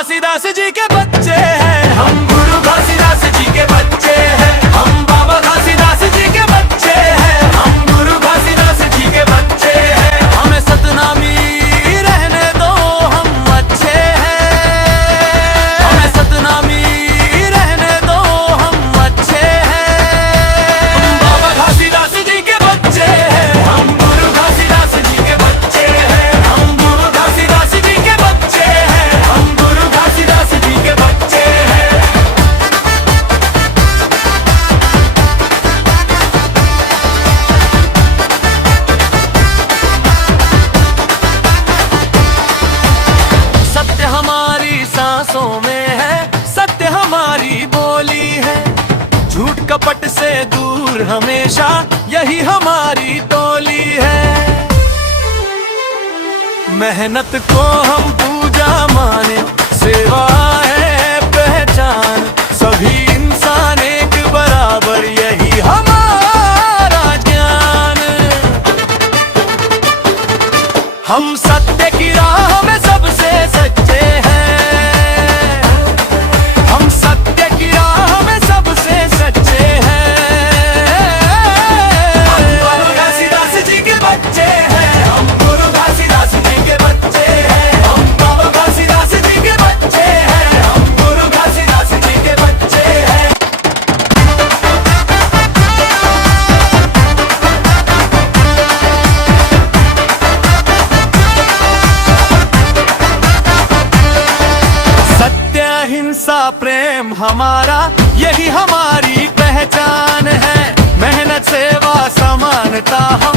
घासीदास जी के बच्चे हैं, हम गुरु घासीदास जी के बच्चे हैं, हम बाबा घासीदास जी के बच्चे हैं, हम गुरु घासीदास जी के बच्चे हैं। हमें सतनामी रहने दो, हम अच्छे हैं, हमें सतनामी रहने दो, हम अच्छे हैं। हम बाबा घासीदास जी के बच्चे हैं, हम गुरु घासीदास जी के बच्चे हैं, हम गुरु घासीदास जी के बच्चे हैं, हम गुरु घासीदास जी के बच्चे हैं। सत्य हमारी सांसों में है, सत्य हमारी बोली है, झूठ कपट से दूर हमेशा यही हमारी टोली है। मेहनत को हम पूजा माने, सेवा है पहचान, सभी इंसान एक बराबर यही हमारा ज्ञान। हम सत्य की राह में सबसे सच्चे हैं, हम सत्य की राह में सबसे सच्चे हैं। हम गुरु घासीदास जी के बच्चे हैं, हम गुरु घासीदास जी के बच्चे हैं, हम बाबा घासीदास जी के बच्चे हैं, हम गुरु घासीदास जी के बच्चे हैं। सत्य अहिंसा प्रेम हमारा यही हमारी पहचान है, मेहनत सेवा समानता हम